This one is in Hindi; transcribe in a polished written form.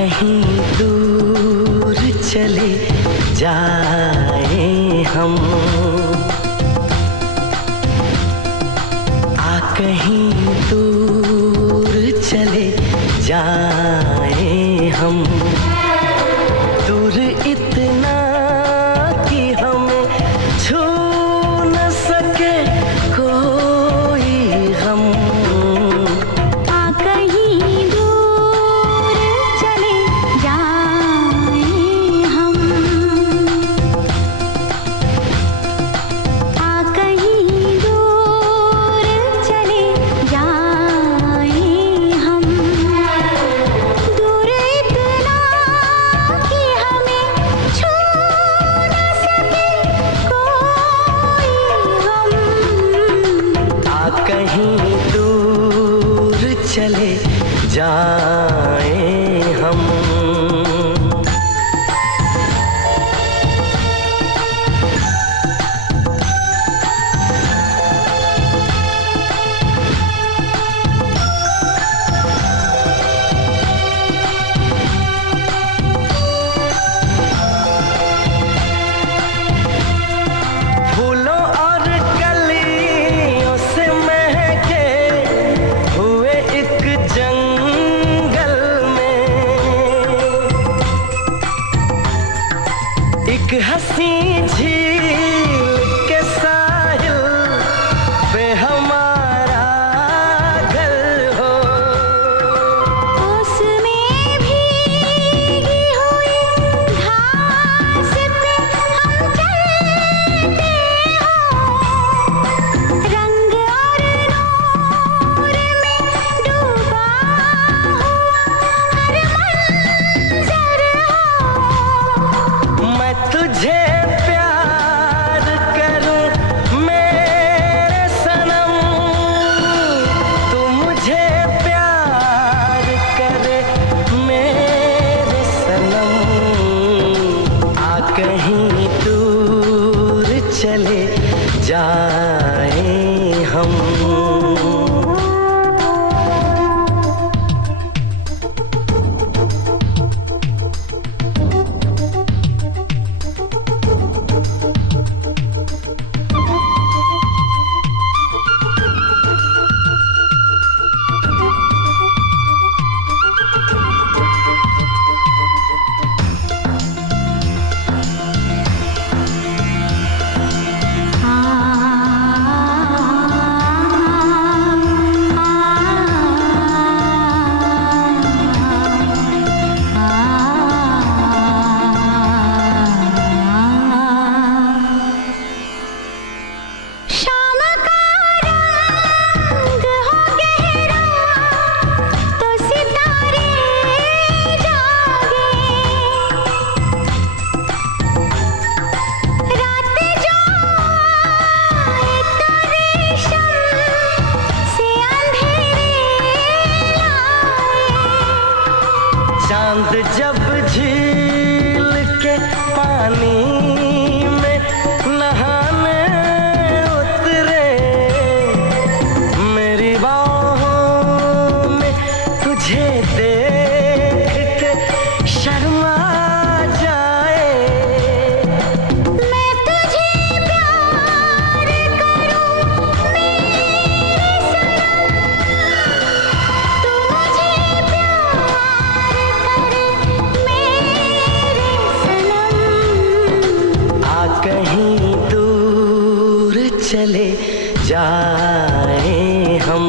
कहीं दूर चले जाए हम, आ कहीं दूर चले जाए हम, दूर इतना कि हमें छू न सके कोई गम। आ कहीं दूर चले जाए हम, आ कहीं दूर चले जाए हम, दूर इतना कि हमें छू न सके कोई गम। आ कहीं दूर चले जाए हम। फूलों और कलियों से महके हुए एक जंगल में, एक हंसी झील के साहिल पे हमारा घर हो। उसमें भीगी हुई घास पे हम चलते हो, रंग और नूर में डूबा हुआ हर मंजर हो। मैं तुझे प्यार करूं मेरे सनम, तू मुझे प्यार करे मेरे सनम। आ कहीं दूर चले जाए हम। शाम का रंग हो गहरा तो सितारे जागे, रात जो आए तो रेशम से अंधेरे लाए। चांद जब झील के पानी में नहाने उतरे, मेरी बाहों में तुझे देख के शर्मा जाए। मैं तुझे प्यार करूं मेरे सनम, तू मुझे प्यार करे मेरे सनम। आ कहीं दूर चले जाए हम।